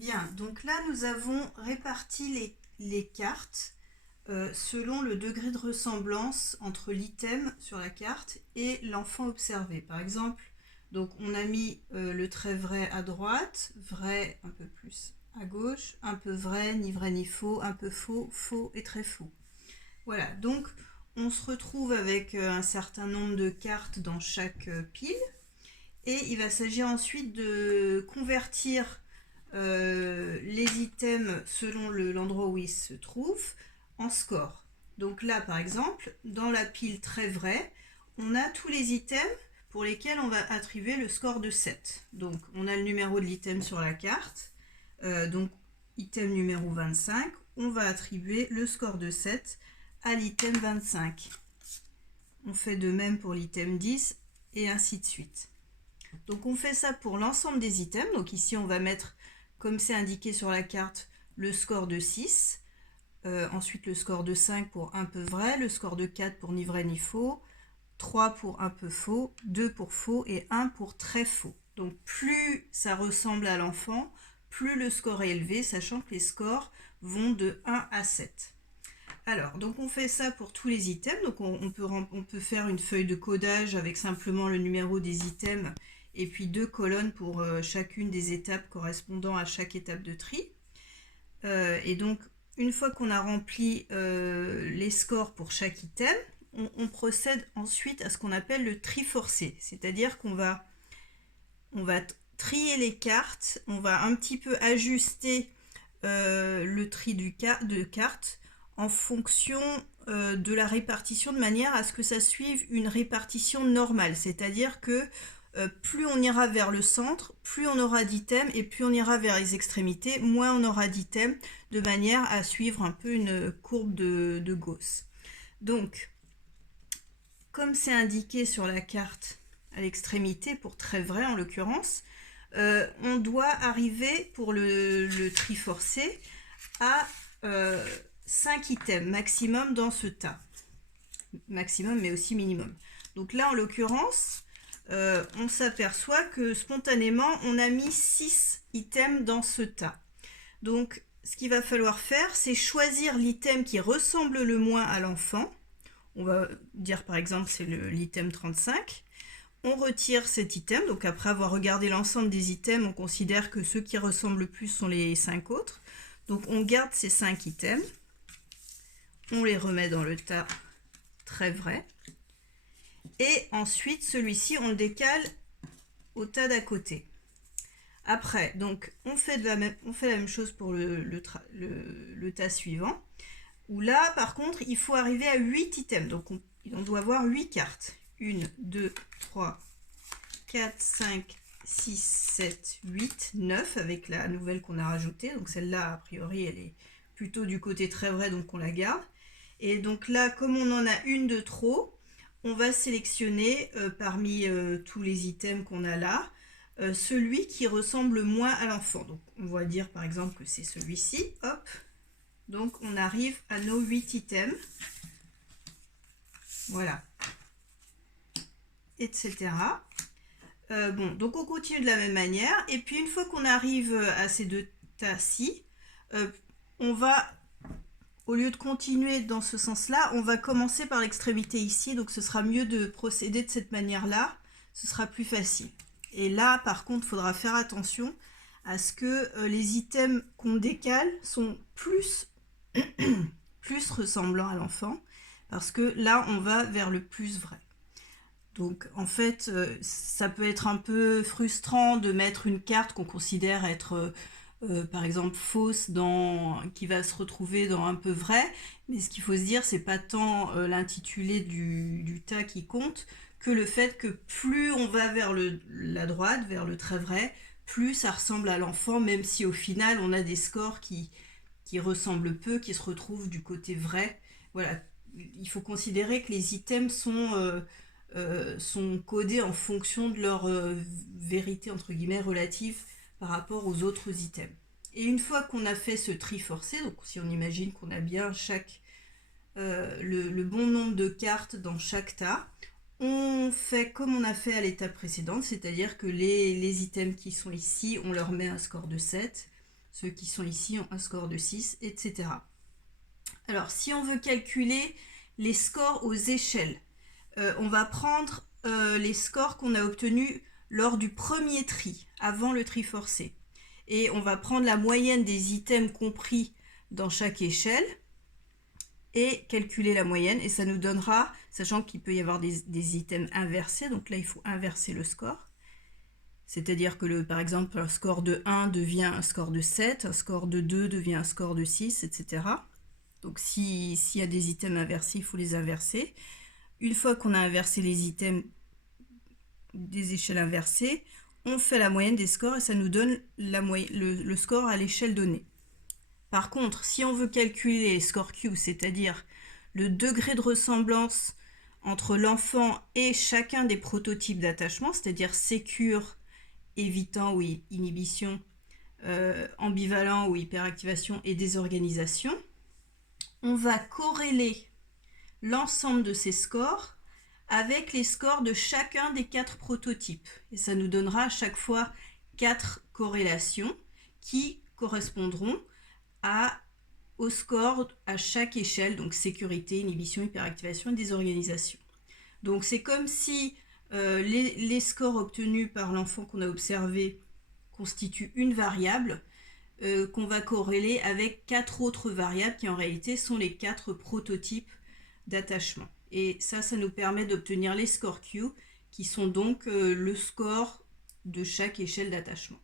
Bien, donc là nous avons réparti les cartes selon le degré de ressemblance entre l'item sur la carte et l'enfant observé. Par exemple, donc on a mis le trait vrai à droite, vrai un peu plus à gauche, un peu vrai, ni vrai ni faux, un peu faux, faux et très faux. Voilà, donc on se retrouve avec un certain nombre de cartes dans chaque pile et il va s'agir ensuite de convertir les items selon l'endroit où ils se trouvent en score. Donc là, par exemple, dans la pile très vrai, on a tous les items pour lesquels on va attribuer le score de 7. Donc on a le numéro de l'item sur la carte, donc item numéro 25, on va attribuer le score de 7 à l'item 25. On fait de même pour l'item 10 et ainsi de suite. Donc on fait ça pour l'ensemble des items. Donc ici on va mettre, comme c'est indiqué sur la carte, le score de 6. Ensuite le score de 5 pour un peu vrai, le score de 4 pour ni vrai ni faux, 3 pour un peu faux, 2 pour faux et 1 pour très faux. Donc plus ça ressemble à l'enfant, plus le score est élevé, sachant que les scores vont de 1 à 7. Alors, donc on fait ça pour tous les items. Donc on peut faire une feuille de codage avec simplement le numéro des items et puis 2 colonnes pour chacune des étapes correspondant à chaque étape de tri. Et donc, une fois qu'on a rempli les scores pour chaque item, on procède ensuite à ce qu'on appelle le tri forcé. C'est-à-dire qu'on va trier les cartes, on va un petit peu ajuster le tri de cartes en fonction de la répartition de manière à ce que ça suive une répartition normale. C'est-à-dire que plus on ira vers le centre, plus on aura d'items et plus on ira vers les extrémités, moins on aura d'items de manière à suivre un peu une courbe de Gauss. Donc, comme c'est indiqué sur la carte à l'extrémité, pour très vrai en l'occurrence, on doit arriver pour le tri forcé à 5 items maximum dans ce tas. Maximum mais aussi minimum. Donc là en l'occurrence, on s'aperçoit que spontanément on a mis 6 items dans ce tas. Donc ce qu'il va falloir faire, c'est choisir l'item qui ressemble le moins à l'enfant. On va dire par exemple c'est l'item 35. On retire cet item, donc après avoir regardé l'ensemble des items, on considère que ceux qui ressemblent le plus sont les 5 autres. Donc on garde ces 5 items, on les remet dans le tas très vrai, et ensuite celui-ci on le décale au tas d'à côté. Après, donc on fait la même chose pour le tas suivant, où là par contre il faut arriver à 8 items, donc on doit avoir 8 cartes. 1, 2, 3, 4, 5, 6, 7, 8, 9 avec la nouvelle qu'on a rajoutée. Donc celle-là, a priori, elle est plutôt du côté très vrai, donc on la garde. Et donc là, comme on en a une de trop, on va sélectionner parmi tous les items qu'on a là, celui qui ressemble moins à l'enfant. Donc on va dire par exemple que c'est celui-ci. Hop. Donc on arrive à nos 8 items. Voilà. Etc. Bon, donc on continue de la même manière. Et puis une fois qu'on arrive à ces deux tas-ci, on va, au lieu de continuer dans ce sens-là, on va commencer par l'extrémité ici. Donc ce sera mieux de procéder de cette manière-là. Ce sera plus facile. Et là, par contre, il faudra faire attention à ce que les items qu'on décale sont plus, plus ressemblants à l'enfant. Parce que là, on va vers le plus vrai. Donc en fait, ça peut être un peu frustrant de mettre une carte qu'on considère être par exemple fausse qui va se retrouver dans un peu vrai, mais ce qu'il faut se dire, c'est pas tant l'intitulé du tas qui compte que le fait que plus on va vers la droite, vers le très vrai, plus ça ressemble à l'enfant, même si au final on a des scores qui ressemblent peu, qui se retrouvent du côté vrai. Voilà, il faut considérer que les items sont codés en fonction de leur vérité entre guillemets relative par rapport aux autres items. Et une fois qu'on a fait ce tri forcé, donc si on imagine qu'on a bien le bon nombre de cartes dans chaque tas, on fait comme on a fait à l'étape précédente, c'est-à-dire que les items qui sont ici, on leur met un score de 7, Ceux qui sont ici ont un score de 6, etc. Alors, si on veut calculer les scores aux échelles, on va prendre les scores qu'on a obtenus lors du premier tri, avant le tri forcé. Et on va prendre la moyenne des items compris dans chaque échelle et calculer la moyenne. Et ça nous donnera, sachant qu'il peut y avoir des items inversés, donc là il faut inverser le score. C'est-à-dire que par exemple un score de 1 devient un score de 7, un score de 2 devient un score de 6, etc. Donc s'il y a des items inversés, il faut les inverser. Une fois qu'on a inversé les items des échelles inversées, on fait la moyenne des scores et ça nous donne le score à l'échelle donnée. Par contre, si on veut calculer les scores Q, c'est-à-dire le degré de ressemblance entre l'enfant et chacun des prototypes d'attachement, c'est-à-dire sécure, évitant ou inhibition, ambivalent ou hyperactivation et désorganisation, on va corréler l'ensemble de ces scores avec les scores de chacun des 4 prototypes. Et ça nous donnera à chaque fois 4 corrélations qui correspondront au score à chaque échelle, donc sécurité, inhibition, hyperactivation et désorganisation. Donc c'est comme si les scores obtenus par l'enfant qu'on a observé constituent une variable qu'on va corréler avec 4 autres variables qui en réalité sont les 4 prototypes d'attachement. Et ça nous permet d'obtenir les scores Q qui sont donc le score de chaque échelle d'attachement.